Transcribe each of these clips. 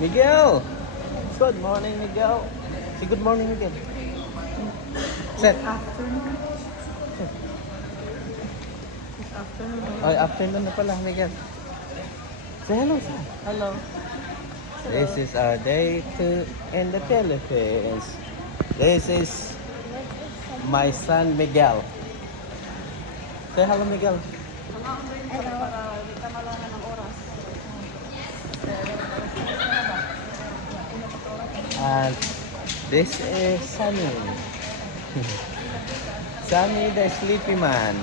Miguel! Good morning, Miguel. Say good morning, Miguel. Set. Afternoon. It's afternoon. Oh, afternoon na pala, Miguel. Say hello, sir. Hello. This is our day in the Philippines. This is my son, Miguel. Say hello, Miguel. Para hindi ka malaman ng oras. And this is Sunny. Sunny the sleepy man.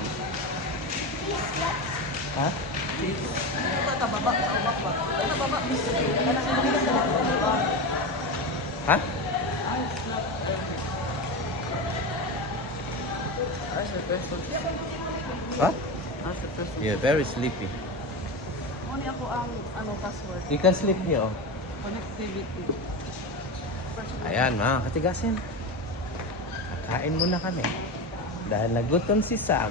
Huh? Huh? What? You're very sleepy. Muna ako ang password. You can sleep here. Oh. Connectivity. Ayan mga katigasin. Kain muna kami. Dahil nagutom si Sam.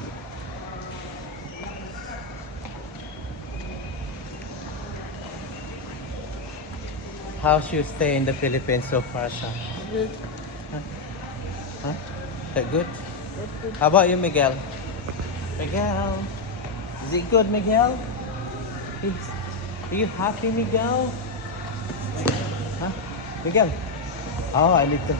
How's you stay in the Philippines so far, Sam? Good. Huh? That good? How about you, Miguel? Miguel? Is it good, Miguel? Are you happy, Miguel? Huh? Miguel? Oh, I need to